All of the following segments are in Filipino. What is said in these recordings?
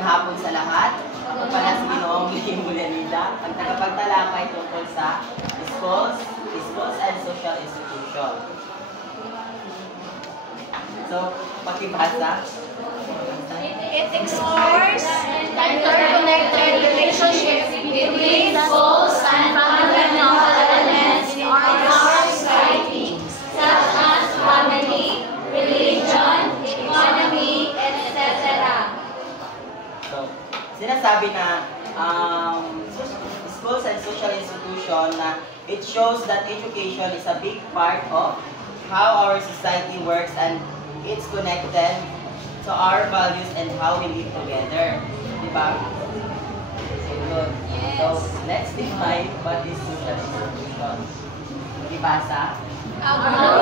Magandang hapon sa lahat. Ako pala si Ginoong Lihim Bulanida, ang tagapagtalakay tungkol sa schools and social institution. So, pakibasa. It explores interconnected relationships between schools and fundamental elements in our society, such as family, religion, economy, etc. So, sinasabi na schools and social institution na it shows that education is a big part of how our society works and it's connected to our values and how we live together. Diba? So, good. Yes. So, let's define what is social institution. Ibasa? A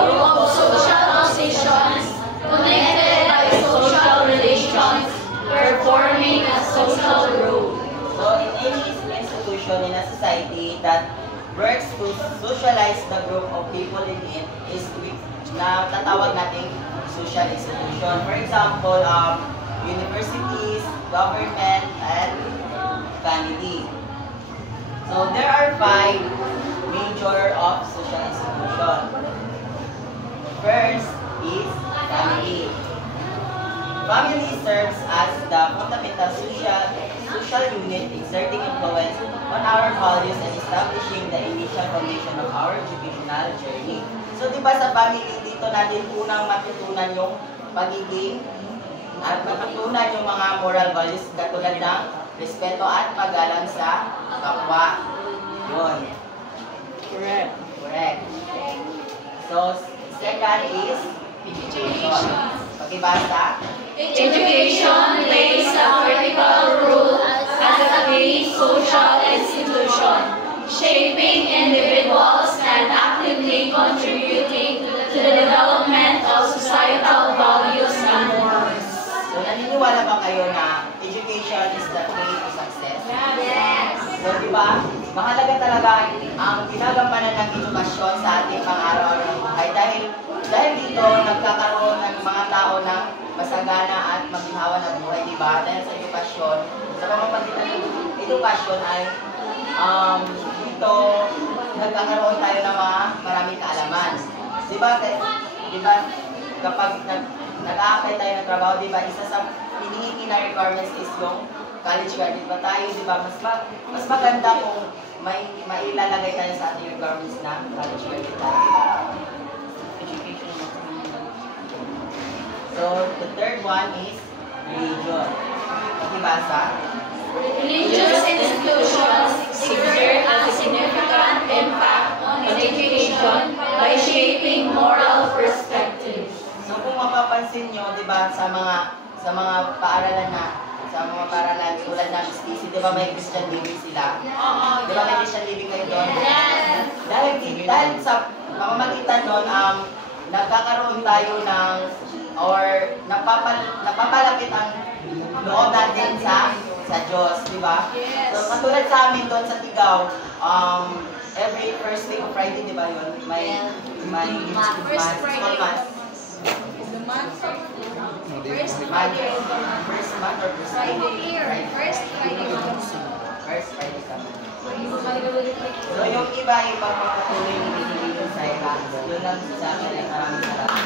group of social positions connected by social relations performing a social role. So, in any institution in a society that works to socialize the group of people in it is na tatawag natin social institution. For example, universities, government, and family. So, there are 5 major of social institution. First is family. Family serves as the fundamental social unit exerting influence on our values and establishing the initial foundation of our educational journey. So, di ba sa family dito natin unang matutunan yung pagiging at matutunan yung mga moral values katulad ng respeto at paggalang sa kapwa. Yun. Correct. Correct. So, second is education. Pakibasa. Education plays a critical role as a key social institution, shaping individuals and actively contributing to the development of societal values and norms. So, naniniwala ba kayo na education is the key to success? Yes. So, di ba, mahalaga talaga ang ginagampanan ng edukasyon sa ating pang-araw-araw buhay dahil dito nagkakaroon ng mga tao ng masagana at maginhawa na buhay, di ba? Dahil sa edukasyon, sa pamamagitan ng edukasyon ay dito nagkakaroon tayo ng mga maraming kaalaman. Di ba, kapag nag-a-apply tayo ng trabaho, di ba, isa sa hinihingi na requirements is yung college graduate ba tayo, di ba? Mas maganda kung may mailalagay tayo sa ating requirements na college graduate tayo. Education. So, the third one is religion. Pakibasa. Religious institutions exert a significant impact on education by shaping moral perspectives. So, kung mapapansin nyo, di ba, sa mga paaralan tulad ng STC, di ba may Christian living sila? Di ba may Christian living kayo doon? Yes. Dahil sa pamamagitan nun, nagkakaroon tayo ng, or napapalapit ang loob natin sa Diyos, di ba? Yes. So, katulad sa amin doon sa Tigaw, every first week of Friday, di ba yun? May First Friday. First month or first Friday? First Friday. First Friday sa So, yung iba pagpapatuloy ng binibigyan sa iba. Yun lang sa akin. Maraming salamat.